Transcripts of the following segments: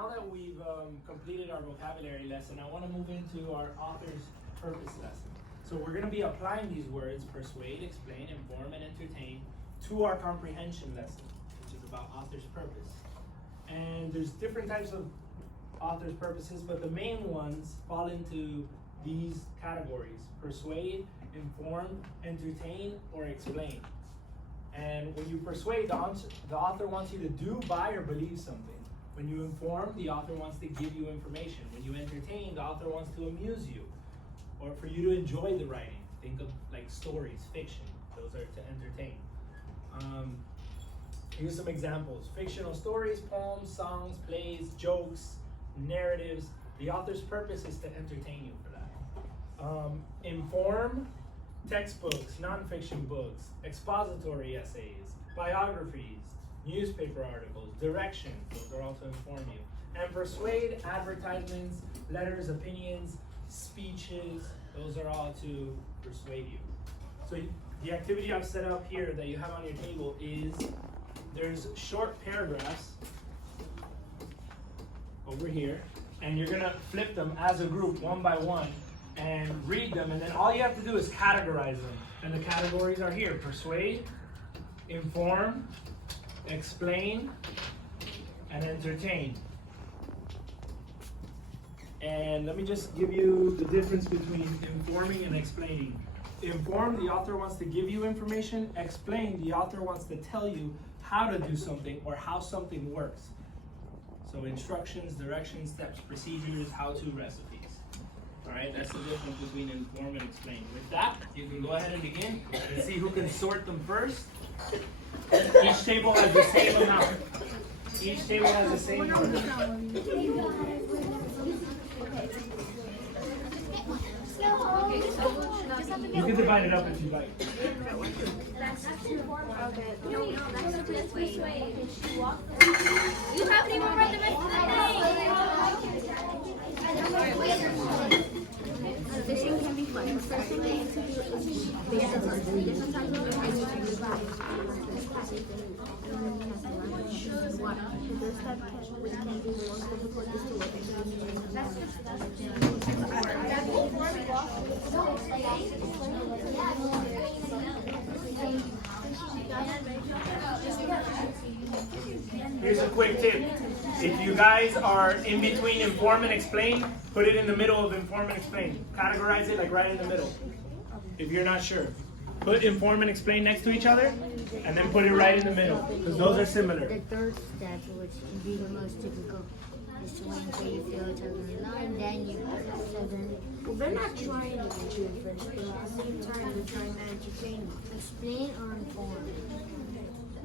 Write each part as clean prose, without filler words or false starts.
now that we've completed our vocabulary lesson, I want to move into our author's purpose lesson. So we're going to be applying these words, persuade, explain, inform, and entertain, to our comprehension lesson, which is about author's purpose. And there's different types of author's purposes, but the main ones fall into these categories: persuade, inform, entertain, or explain. And when you persuade, the author wants you to do, buy, or believe something. When you inform, the author wants to give you information. When you entertain, the author wants to amuse you, or for you to enjoy the writing. Think of like stories, fiction. Those are to entertain. Here's some examples: fictional stories, poems, songs, plays, jokes, narratives. The author's purpose is to entertain you for that. Inform: textbooks, nonfiction books, expository essays, biographies, newspaper articles, directions. Those are all to inform you. And persuade: advertisements, letters, opinions, speeches. Those are all to persuade you. So the activity I've set up here that you have on your table is, there's short paragraphs over here, and you're gonna flip them as a group, one by one, and read them, and then all you have to do is categorize them. And the categories are here: persuade, inform, explain, and entertain. And let me just give you the difference between informing and explaining. Inform: the author wants to give you information. Explain: the author wants to tell you how to do something or how something works. So instructions, directions, steps, procedures, how-to recipes. All right, that's the difference between inform and explain. With that, you can go ahead and begin and see who can sort them first. Each table has the same amount. Each table has the same amount. You can divide it up if you like. You haven't even read the rest of the thing. This thing can be fun. The first thing they have to do is based on different types of words. The first step, which can be the most difficult, is to work. Here's a quick tip. If you guys are in between inform and explain, put it in the middle of inform and explain. Categorize it like right in the middle. If you're not sure, put inform and explain next to each other, and then put it right in the middle, because those are similar. The third step, which can be the most difficult, is to wait until you feel each other in line, then you well, they're not trying to get you in first, but at the same time, they're trying to entertain you. Explain or inform?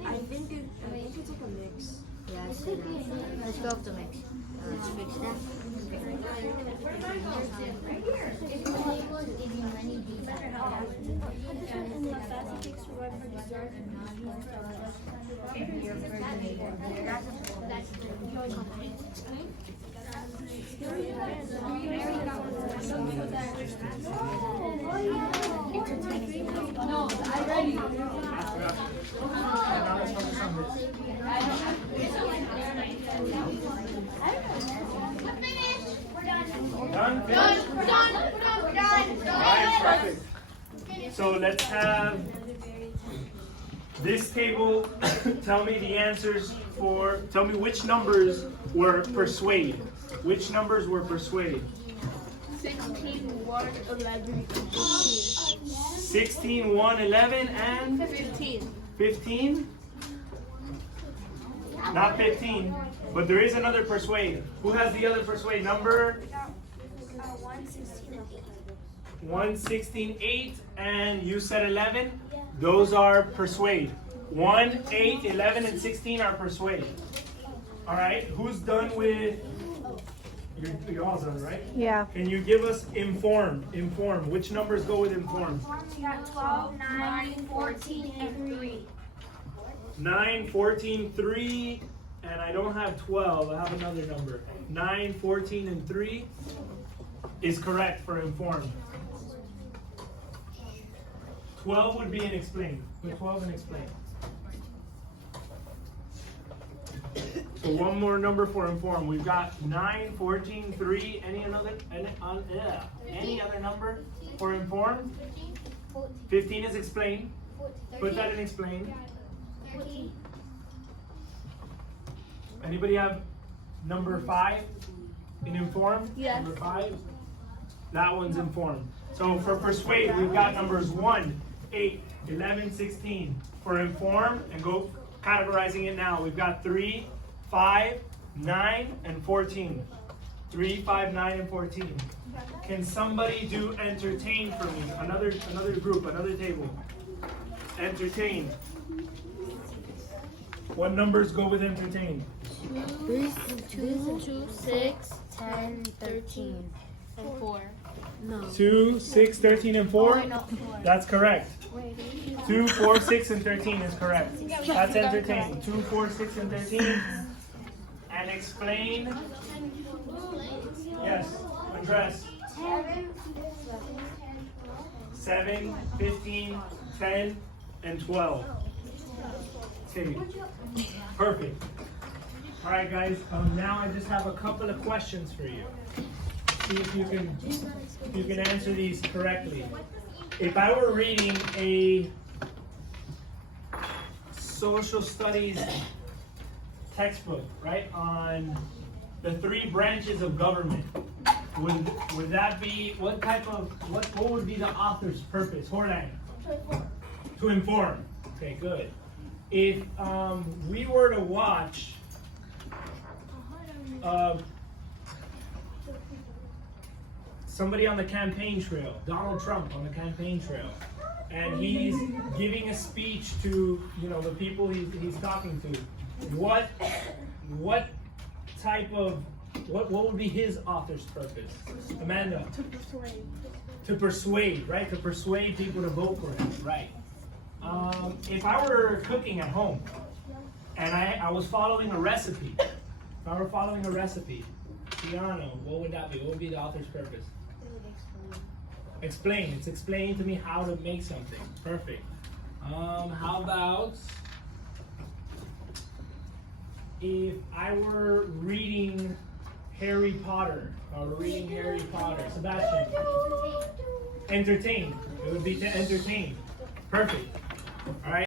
I think it's like a mix. Yeah, I see that. Let's go with the mix. Let's fix that. No, I read you. Now let's focus on this. We're finished. We're done. Done? We're done. We're done. We're done. All right, perfect. So let's have this table tell me the answers for, tell me which numbers were persuade. Which numbers were persuade? 16, 1, 11, 15. 16, 1, 11, and 15. 15? Not 15, but there is another persuade. Who has the other persuade number? 1, 16, 8, and you said 11? Those are persuade. 1, 8, 11, and 16 are persuade. All right, who's done with, you're all done, right? Yeah. Can you give us inform? Inform. Which numbers go with inform? We got 12, 9, 14, and 3. 9, 14, 3, and I don't have 12. I have another number. 9, 14, and 3 is correct for inform. 12 would be an explain. Put 12 and explain. So one more number for inform. We've got 9, 14, 3. Any other number for inform? 15 is explain. Put that in explain. 13. Anybody have number 5 in inform? Yes. Number 5? That one's inform. So for persuade, we've got numbers 1, 8, 11, 16. For inform, and go categorizing it now, we've got 3, 5, 9, and 14. 3, 5, 9, and 14. Can somebody do entertain for me? Another group, another table. Entertain. What numbers go with entertain? 2, 6, 10, 13, and 4. No. 2, 6, 13, and 4? Oh, no, 4. That's correct. 2, 4, 6, and 13 is correct. That's entertain. 2, 4, 6, and 13. And explain. Yes. Address. 7, 15, 10, and 12. Okay. Perfect. All right, guys. Now I just have a couple of questions for you. See if you can answer these correctly. If I were reading a social studies textbook, right, on the 3 branches of government, would that be what would be the author's purpose? Horlang? To inform. Okay, good. If we were to watch somebody on the campaign trail, Donald Trump on the campaign trail, and he's giving a speech to the people he's talking to, what would be his author's purpose? Amanda? To persuade, right? To persuade people to vote for him, right? If I were cooking at home and I was following a recipe, Tiano, what would that be? What would be the author's purpose? Explain. It's explaining to me how to make something. Perfect. How about if I were reading Harry Potter? Sebastian. Entertain. It would be to entertain. Perfect. All right.